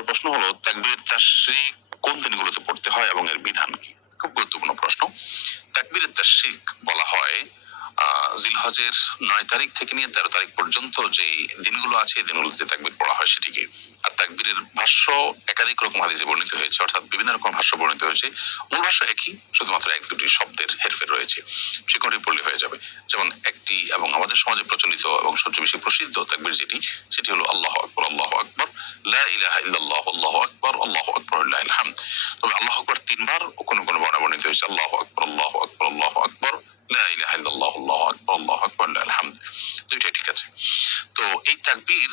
পরের প্রশ্ন হলো তাকবীরে তাশরিক কোন দিনগুলোতে পড়তে হয় এবং এর বিধান কি? খুব গুরুত্বপূর্ণ প্রশ্ন। তাকবীরে তাশরিক বলা হয় জিলহজের 9 তারিখ থেকে নিয়ে 13 তারিখ পর্যন্ত যে দিনগুলো আছে এই দিনগুলোতে তাকবীর পড়া হয় সেটিকে। আর তাকবীরের ভাষ্য একাধিক রকম হাদিসে বর্ণিত হয়েছে, অর্থাৎ বিভিন্ন রকম ভাষ্য বর্ণিত হয়েছে। মূল ভাষ্য একই, শুধুমাত্র এক দুটি শব্দের হেরফের রয়েছে। সে কোনটি পড়লে হয়ে যাবে। যেমন একটি এবং আমাদের সমাজে প্রচলিত এবং সবচেয়ে বেশি প্রসিদ্ধ তাকবীর সেটি হলো আল্লাহু আকবার, আল্লাহু আকবার, লা ইলাহা ইল্লাল্লাহ, আল্লাহু আকবার, আল্লাহু আকবার, লিল্লাহিল হামদ। তবে আল্লাহু আকবার 3 বার ও কোনো কোনো বর্ণনায় বর্ণিত হয়েছে আল্লাহু আকবার, আল্লাহু আকবার, আল্লাহু আকবার, লা ইলাহা ইল্লাল্লাহ, আল্লাহু আকবার, আল্লাহু আকবার, লিল্লাহিল হামদ। দুইটাই ঠিক আছে। তো এই তাকবীর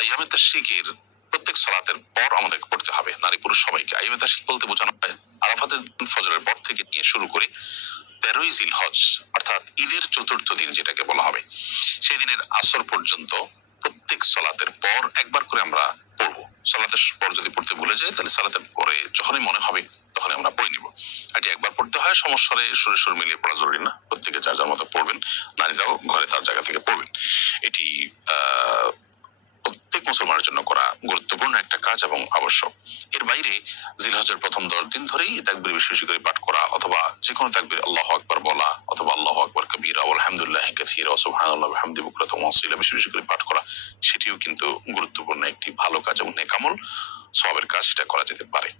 আইয়ামে তাশরিকের প্রত্যেক সালাতের পর আমাদেরকে পড়তে হবে, নারী পুরুষ সবাইকে। আইয়ামে তাশরিক বলতে বোঝানো হয় আরাফাতের ফজরের পর থেকে নিয়ে শুরু করে 13ই জিলহজ অর্থাৎ ঈদের চতুর্থ দিন যেটাকে বলা হবে, সেই দিনের আসর পর্যন্ত প্রত্যেক সালাতের পর একবার করে আমরা পড়বো। সালাতের পর যদি পড়তে ভুলে যাই তাহলে সালাতের পরে যখনই মনে হবে তখনই আমরা পড়ে নিব। এটি একবার পড়তে হয়, সমস্যারে সুরে সুর মিলিয়ে পড়া জরুরি না, প্রত্যেকে যার যার মতো পড়বেন, নারীরাও ঘরে তার জায়গা থেকে পড়বেন। এটি প্রত্যেক মুসলমানের জন্য করা গুরুত্বপূর্ণ একটা কাজ এবং আবশ্যক। এর বাইরে জিলহজের প্রথম 10 দিন ধরেই তাকবীর বেশি বেশি করে পাঠ করা, অথবা যে কোনো তাকবীর আল্লাহু আকবার বলা, অথবা আল্লাহু আকবার কবীরা আলহামদুলিল্লাহি কাসীরা ওয়া সুবহানাল্লাহি ওয়া বিহামদিহি বুকরাতান ওয়া আসীলা বেশি বেশি করে পাঠ করা, সেটিও কিন্তু গুরুত্বপূর্ণ একটি ভালো কাজ এবং নেক আমল, সওয়াবের কাজ, সেটা করা যেতে পারে।